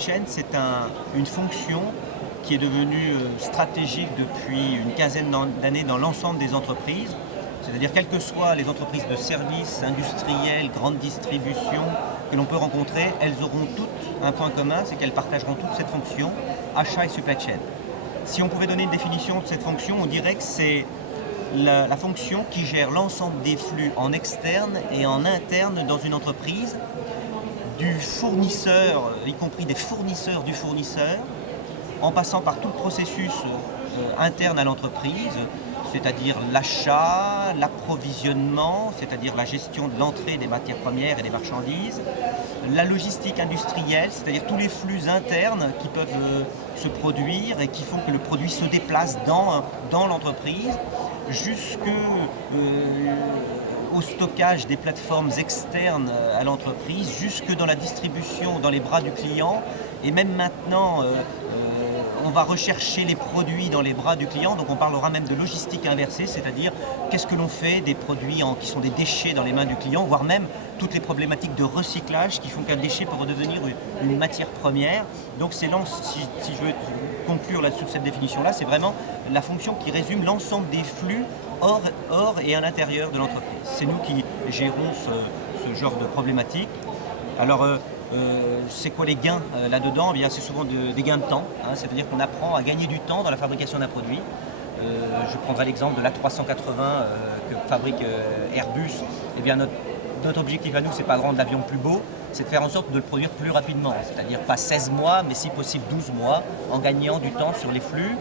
chain, c'est une fonction qui est devenue stratégique depuis une quinzaine d'années dans l'ensemble des entreprises. C'est-à-dire, quelles que soient les entreprises de services, industrielles, grande distribution que l'on peut rencontrer, elles auront toutes un point commun, c'est qu'elles partageront toutes cette fonction, achat et supply chain. Si on pouvait donner une définition de cette fonction, on dirait que c'est la fonction qui gère l'ensemble des flux en externe et en interne dans une entreprise, du fournisseur, y compris des fournisseurs du fournisseur, en passant par tout le processus interne à l'entreprise, c'est-à-dire l'achat, l'approvisionnement, c'est-à-dire la gestion de l'entrée des matières premières et des marchandises, la logistique industrielle, c'est-à-dire tous les flux internes qui peuvent se produire et qui font que le produit se déplace dans l'entreprise, jusqu'au stockage des plateformes externes à l'entreprise, jusque dans la distribution, dans les bras du client, et même maintenant on va rechercher les produits dans les bras du client, donc on parlera même de logistique inversée, c'est-à-dire qu'est-ce que l'on fait des produits qui sont des déchets dans les mains du client, voire même toutes les problématiques de recyclage qui font qu'un déchet peut redevenir une matière première. Donc c'est si je veux conclure là-dessus cette définition-là, c'est vraiment la fonction qui résume l'ensemble des flux hors et à l'intérieur de l'entreprise. C'est nous qui gérons ce genre de problématique. Alors, c'est quoi les gains là-dedans? Eh bien, c'est souvent des gains de temps, hein, c'est-à-dire qu'on apprend à gagner du temps dans la fabrication d'un produit. Je prendrai l'exemple de l'A380 que fabrique Airbus. Eh bien, notre objectif à nous, c'est pas de rendre l'avion plus beau, c'est de faire en sorte de le produire plus rapidement, c'est-à-dire pas 16 mois, mais si possible 12 mois, en gagnant du temps sur les flux.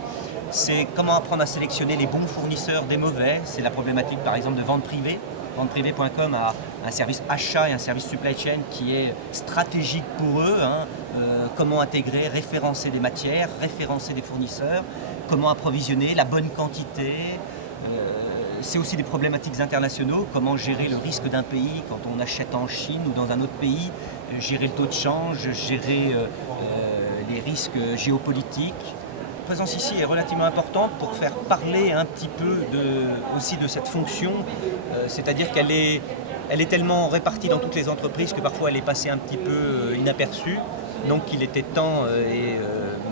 C'est comment apprendre à sélectionner les bons fournisseurs des mauvais. C'est la problématique par exemple de vente privée. Venteprivée.com a un service achat et un service supply chain qui est stratégique pour eux. Comment intégrer, référencer des matières, référencer des fournisseurs, comment approvisionner, la bonne quantité. C'est aussi des problématiques internationaux, comment gérer le risque d'un pays quand on achète en Chine ou dans un autre pays, gérer le taux de change, gérer les risques géopolitiques. La présence ici est relativement importante pour faire parler un petit peu aussi de cette fonction, c'est-à-dire qu'elle est tellement répartie dans toutes les entreprises que parfois elle est passée un petit peu inaperçue. Donc il était temps, et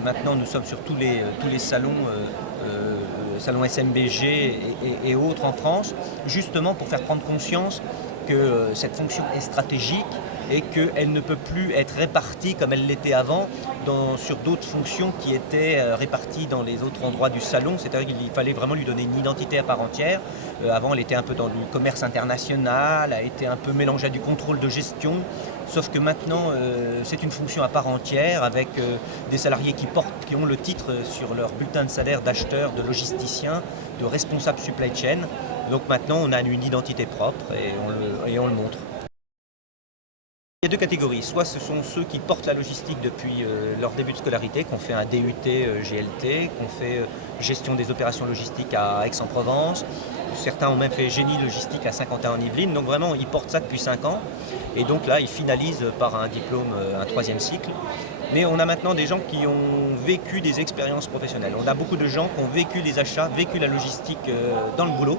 maintenant nous sommes sur tous les salons, salon SMBG et autres en France, justement pour faire prendre conscience que cette fonction est stratégique et qu'elle ne peut plus être répartie comme elle l'était avant sur d'autres fonctions qui étaient réparties dans les autres endroits du salon, c'est-à-dire qu'il fallait vraiment lui donner une identité à part entière. Avant, elle était un peu dans du commerce international, elle était un peu mélangée à du contrôle de gestion, sauf que maintenant, c'est une fonction à part entière avec des salariés qui ont le titre sur leur bulletin de salaire d'acheteur, de logisticien, de responsable supply chain. Donc maintenant, on a une identité propre et on le montre. Il y a deux catégories, soit ce sont ceux qui portent la logistique depuis leur début de scolarité, qui ont fait un DUT GLT, qui ont fait gestion des opérations logistiques à Aix-en-Provence. Certains ont même fait génie logistique à Saint-Quentin-en-Yvelines, donc vraiment ils portent ça depuis 5 ans. Et donc là ils finalisent par un diplôme, un 3e cycle. Mais on a maintenant des gens qui ont vécu des expériences professionnelles. On a beaucoup de gens qui ont vécu les achats, vécu la logistique dans le boulot,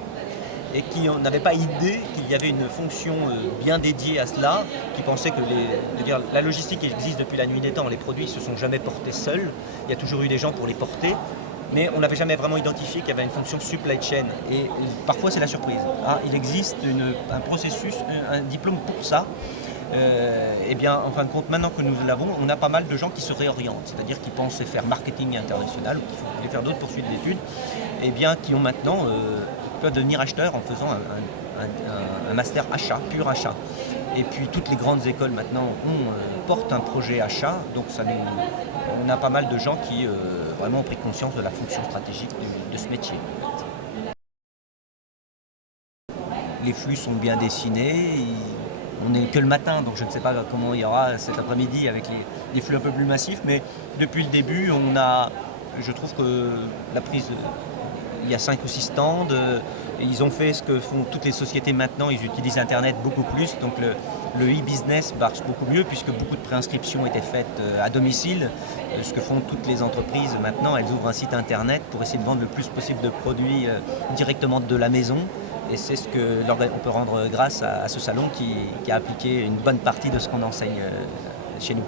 et qui n'avaient pas idée qu'il y avait une fonction bien dédiée à cela, qui pensaient que la logistique existe depuis la nuit des temps, les produits ne se sont jamais portés seuls, il y a toujours eu des gens pour les porter, mais on n'avait jamais vraiment identifié qu'il y avait une fonction supply chain, et parfois c'est la surprise. Il existe un processus, un diplôme pour ça. Eh bien, en fin de compte, maintenant que nous l'avons, on a pas mal de gens qui se réorientent, c'est-à-dire qui pensaient faire marketing international ou qui voulaient faire d'autres poursuites d'études, eh bien, qui ont maintenant peuvent devenir acheteurs en faisant un master achat, pur achat. Et puis toutes les grandes écoles maintenant portent un projet achat, donc on a pas mal de gens qui vraiment ont pris conscience de la fonction stratégique de ce métier. Les flux sont bien dessinés. On n'est que le matin, donc je ne sais pas comment il y aura cet après-midi avec les flux un peu plus massifs, mais depuis le début, je trouve que la prise, il y a 5 ou 6 stands, et ils ont fait ce que font toutes les sociétés maintenant, ils utilisent Internet beaucoup plus, donc le e-business marche beaucoup mieux puisque beaucoup de préinscriptions étaient faites à domicile. Ce que font toutes les entreprises maintenant, elles ouvrent un site Internet pour essayer de vendre le plus possible de produits directement de la maison. Et c'est ce qu'on peut rendre grâce à ce salon qui a appliqué une bonne partie de ce qu'on enseigne chez nous.